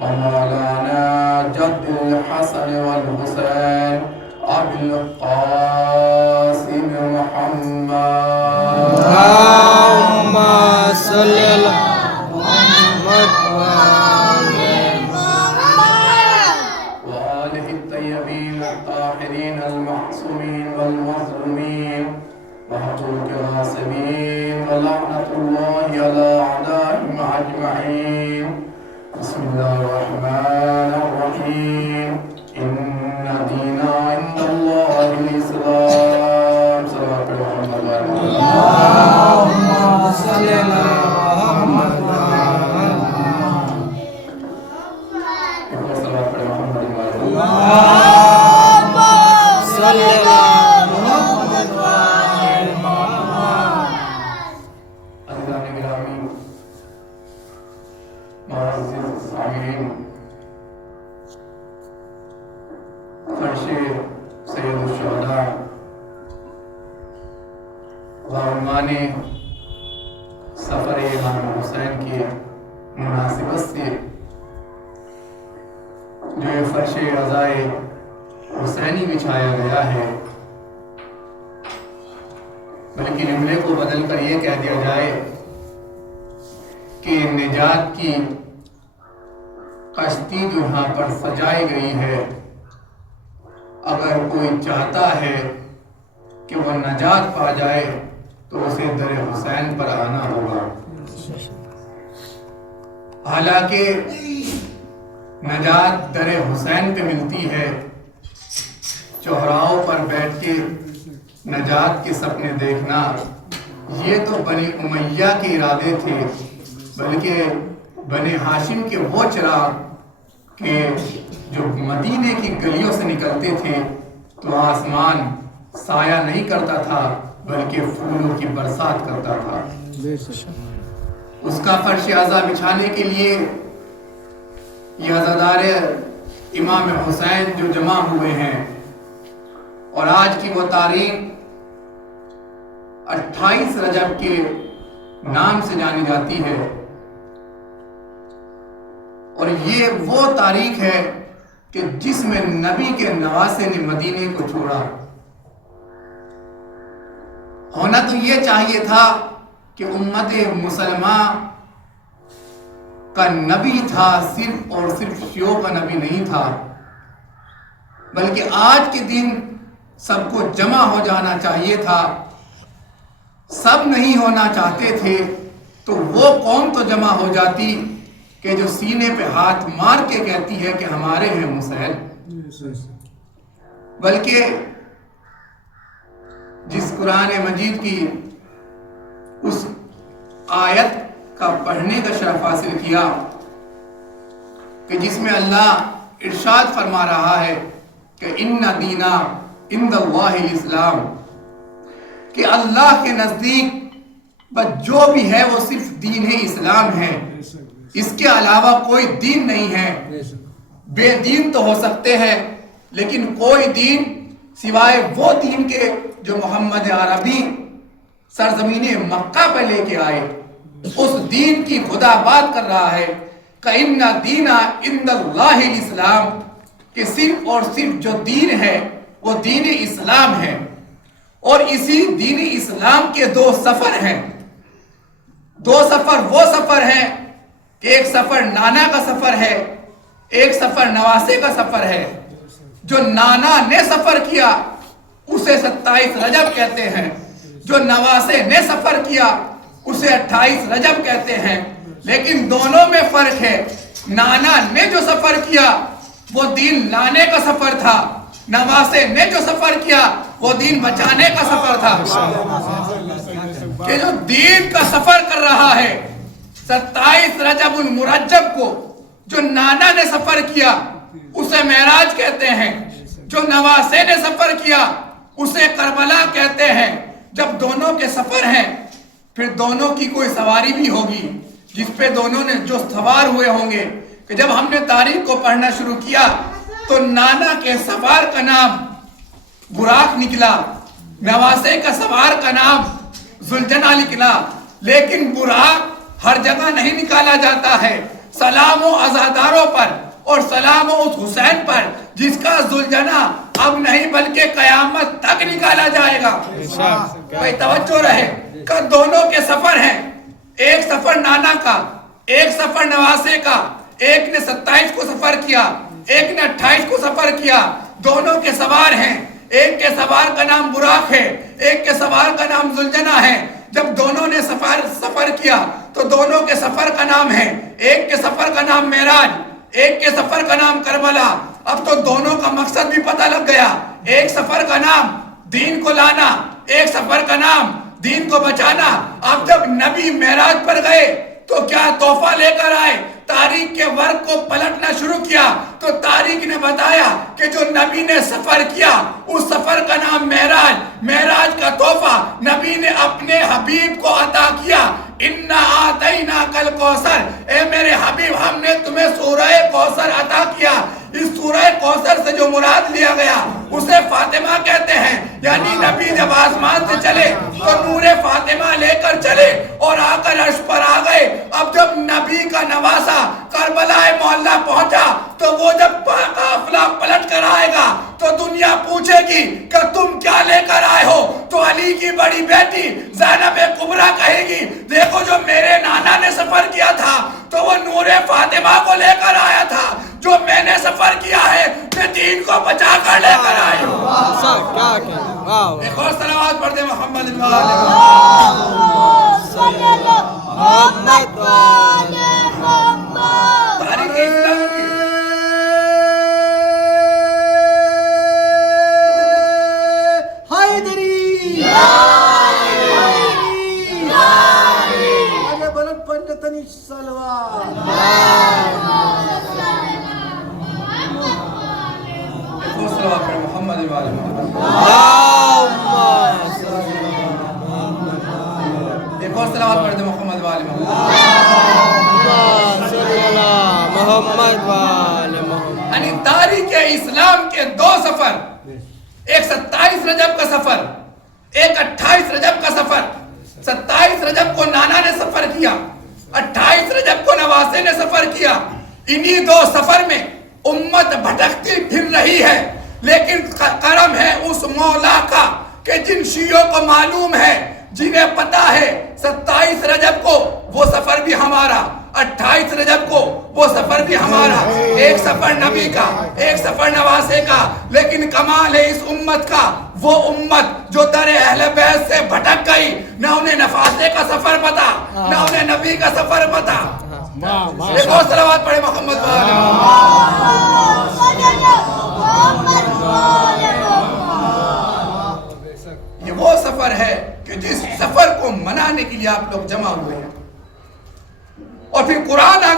ومولانا جد الحسن والحسين أبي القاسم محمد اللهم صل على محمد وآله الطيبين الطاهرين المعصومين والمظلومين وحقوق الغاصبين ولعنة الله على أعدائهم أجمعين. بسم الله الرحمن الرحيم. إن دين عند الله الإسلام. صلوات محمد اللهم صل على محمد صلوات محمد اللهم صل على محمد عزیزان گرامی، معزز سامعین، فرش سید الشہداء غارمان سفر امام حسین کی مناسبت سے جو یہ فرش عزائے حسینی بچھایا گیا ہے، بلکہ جملے کو بدل کر یہ کہہ دیا جائے کہ نجات کی کشتی جو یہاں پر سجائی گئی ہے، اگر کوئی چاہتا ہے کہ وہ نجات پا جائے تو اسے در حسین پر آنا ہوگا. حالانکہ نجات در حسین پہ ملتی ہے. چوراہوں پر بیٹھ کے نجات کے سپنے دیکھنا یہ تو بنی امیہ کے ارادے تھے، بلکہ بنی ہاشم کے وہ چراغ کہ جو مدینے کی گلیوں سے نکلتے تھے تو آسمان سایہ نہیں کرتا تھا بلکہ پھولوں کی برسات کرتا تھا. اس کا فرش عزا بچھانے کے لیے یہ عزادار امام حسین جو جمع ہوئے ہیں، اور آج کی وہ تاریخ 28 رجب کے نام سے جانی جاتی ہے، اور یہ وہ تاریخ ہے کہ جس میں نبی کے نواسے نے مدینے کو چھوڑا. ہونا تو یہ چاہیے تھا کہ امت مسلمہ کا نبی تھا، صرف اور صرف شیعوں کا نبی نہیں تھا، بلکہ آج کے دن سب کو جمع ہو جانا چاہیے تھا. سب نہیں ہونا چاہتے تھے تو وہ قوم تو جمع ہو جاتی کہ جو سینے پہ ہاتھ مار کے کہتی ہے کہ ہمارے ہیں حسین. بلکہ جس قرآن مجید کی اس آیت کا پڑھنے کا شرف حاصل کیا کہ جس میں اللہ ارشاد فرما رہا ہے کہ ان دینا عند اللہ الاسلام، کہ اللہ کے نزدیک بس جو بھی ہے وہ صرف دین اسلام ہے، اس کے علاوہ کوئی دین نہیں ہے. بے دین تو ہو سکتے ہیں لیکن کوئی دین سوائے وہ دین کے جو محمد عربی سرزمین مکہ پہ لے کے آئے، اس دین کی خدا بات کر رہا ہے کہ ان دین عند اللہ الاسلام، کہ صرف اور صرف جو دین ہے وہ دین اسلام ہے. اور اسی دین اسلام کے دو سفر ہیں. دو سفر وہ سفر ہیں کہ ایک سفر نانا کا سفر ہے، ایک سفر نواسے کا سفر ہے. جو نانا نے سفر کیا اسے 27 رجب کہتے ہیں، جو نواسے نے سفر کیا اسے 28 رجب کہتے ہیں. لیکن دونوں میں فرق ہے. نانا نے جو سفر کیا وہ دین لانے کا سفر تھا، نواسے نے جو سفر کیا وہ دین بچانے کا سفر تھا. کہ جو دین کا سفر کر رہا ہے 27 رجب المرجب کو جو نانا نے سفر کیا اسے معراج کہتے ہیں، جو نواسے نے سفر کیا اسے کربلا کہتے ہیں. جب دونوں کے سفر ہیں پھر دونوں کی کوئی سواری بھی ہوگی جس پہ دونوں نے جو سوار ہوئے ہوں گے. کہ جب ہم نے تاریخ کو پڑھنا شروع کیا تو نانا کے سوار کا نام براق نکلا، نواسے کا سوار کا نام ذوالجناح نکلا. لیکن براق ہر جگہ نہیں نکالا جاتا ہے. سلام و عزاداروں پر السلام ہو اس حسین پر جس کا ذوالجناح اب نہیں بلکہ قیامت تک نکالا جائے گا. بھائی توجہ رہے کہ دونوں کے سفر ہیں. ایک سفر نانا کا، ایک سفر نواسے کا. ایک نے 27 کو سفر کیا، ایک نے 28 کو سفر کیا. دونوں کے سوار ہیں. ایک کے سوار کا نام براق ہے، ایک کے سوار کا نام ذوالجناح ہے. جب دونوں نے سفر کیا تو دونوں کے سفر کا نام ہے، ایک کے سفر کا نام معراج، ایک کے سفر کا نام کربلا. اب تو دونوں کا مقصد بھی پتہ لگ گیا. ایک سفر کا نام دین کو لانا، ایک سفر کا نام دین کو بچانا. اب جب نبی معراج پر گئے تو کیا تحفہ لے کر آئے؟ تاریخ کے ورق کو پلٹنا شروع کیا تو تاریخ نے بتایا کہ جو نبی نے سفر کیا اس سفر کا نام معراج. معراج کا تحفہ نبی نے اپنے حبیب کو عطا کیا. اِنَّا آتَيْنَاكَ الْكَوْثَرَ، اے میرے حبیب ہم نے تمہیں سورہ کوثر عطا کیا. اس سورہ کوثر سے جو مراد لیا گیا اسے فاطمہ کہتے ہیں. یعنی نبی جب آسمان سے چلے تو نور فاطمہ لے کر چلے اور آ کر عرش پر آ گئے. اب جب نبی کا نواسا کربلا محلہ پہنچا تو وہ جب قافلہ پلٹ کر آئے گا تو دنیا پوچھے گی کہ تم کیا لے کر آئے ہو؟ تو علی کی بڑی بیٹی زینب کبریٰ کہے گی دیکھو جو میرے نانا نے سفر کیا تھا تو وہ نور فاطمہ کو لے کر آیا تھا، جو میں نے سفر کیا ہے میں دین کو بچا کر لے کر آئی ہوں. ایک اور صلوات پڑھ دے محمد تاریخ اسلام کی یعنی تاریخ اسلام کے دو سفر، ایک 27 رجب کا سفر، ایک 28 رجب کا سفر. 27 رجب کو نانا نے سفر کیا، 28 رجب کو نواسے نے سفر کیا. انہی دو سفر میں امت بھٹکتی پھر رہی ہے، لیکن کرم ہے اس مولا کا کہ جن شیعوں کو معلوم ہے، جنہیں پتا ہے 27 رجب کو وہ سفر بھی ہمارا، 28 رجب کو وہ سفر بھی ہمارا. ایک سفر نبی کا، ایک سفر نواسے کا. لیکن کمال ہے اس امت کا، وہ امت جو در اہل بیت سے بھٹک گئی، نہ انہیں نفاسے کا سفر پتا، نہ انہیں نبی کا سفر پتا. ایک اور صلوات پڑھے محمد یہ وہ سفر ہے کہ جس سفر کو منانے کے لیے آپ لوگ جمع ہوئے ہیں. اور پھر قرآن آگے